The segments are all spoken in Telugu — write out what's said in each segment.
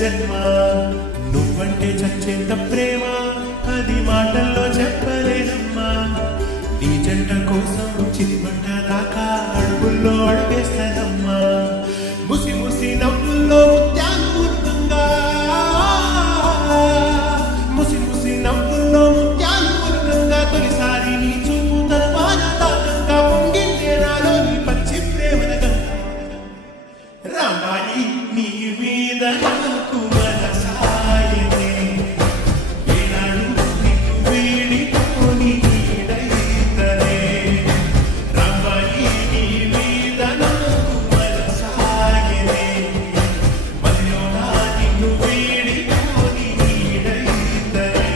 జన్మ నువ్వంటే చచ్చేంత ప్రేమ అది మాటల్లో చెప్పలేనమ్మా నీ జంట కోసం చిరిమంట దాకా అడుగుల్లో అడుగేస్తానమ్మా ముసి ముసి నవ్వుల్లో ముత్యాలు మురుగంగా ముసి ముసి నవ్వుల్లో ముత్యాలు మురుగంగా తొలిసారి నీ చూపు తరువాత దాకంగా పొంగిందే నాలో నీ పచ్చి ప్రేమల గంగా రామాయి నీ మీద నాకు మనసాయనే ఏనాడు నిన్ను వీడిపోని నీడైతనే రామాయి నీ మీద నాకు మనసాయనే మదిలోనా నిన్ను వీడిపోని నీడైతనే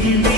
You